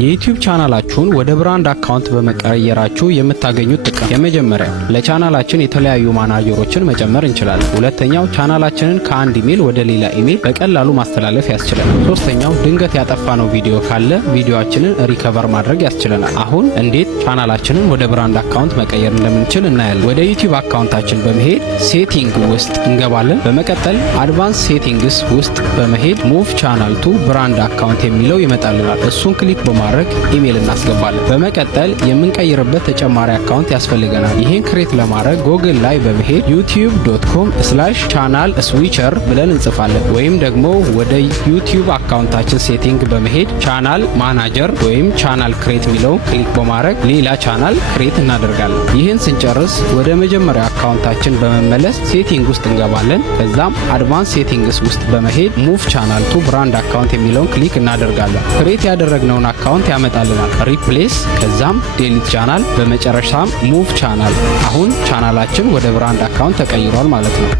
የዩቲዩብ ቻናላችሁን ወደ ብራንድ አካውንት በመቀየራችሁ የምታገኙት ጥቅም የመጀመሪያው ለቻናላችን የተለያዩ ማናጀሮችን መጨመር እንችላለን። ሁለተኛው ቻናላችንን ከአንድ ኢሜል ወደ ሌላ ኢሜል በቀላሉ ማስተላለፍ ያስችለናል። ሶስተኛው ድንገት ያጠፋነው ቪዲዮ ካለ ቪዲዮአችንን ሪከቨር ማድረግ ያስችለናል። አሁን እንዴት ቻናላችንን ወደ ብራንድ አካውንት መቀየር እንደምንችል እናያለን። ወደ ዩቲዩብ አካውንታችን በመሄድ ሴቲንግ ውስጥ እንገባለን። በመቀጠል አድቫንስ ሴቲንግስ ውስጥ በመሄድ ሙቭ ቻናል ቱ ብራንድ አካውንት የሚለው ይመጣልናል። እሱን ክሊክ በማድረግ ኢሜል እናስገባለን። በመቀጠል የምንቀይርበት ተጨማሪ አካውንት ያስፈልገናል። ይሄን ክሬት ለማድረግ ጎግል ላይ በመሄድ youtube.com/channel switcher ብለን እንጽፋለን። ወይም ደግሞ ወደ ዩቲዩብ አካውንታችን ሴቲንግ በመሄድ ቻናል ማናጀር ወይም ቻናል ክሬት የሚለው ክሊክ በማድረግ ሌላ ቻናል ክሬት እናደርጋለን። ይህን ስንጨርስ ወደ መጀመሪያ አካውንታችን በመመለስ ሴቲንግ ውስጥ እንገባለን። ከዛም አድቫንስ ሴቲንግስ ውስጥ በመሄድ ሙቭ ቻናል ቱ ብራንድ አካውንት የሚለውን ክሊክ እናደርጋለን። ክሬት ያደረግነውን አካውንት ያመጣልናል። ሪፕሌስ ከዛም ዴሊት ቻናል በመጨረሻም ሙቭ ቻናል። አሁን ቻናላችን ወደ ብራንድ አካውንት ተቀይሯል ማለት ነው።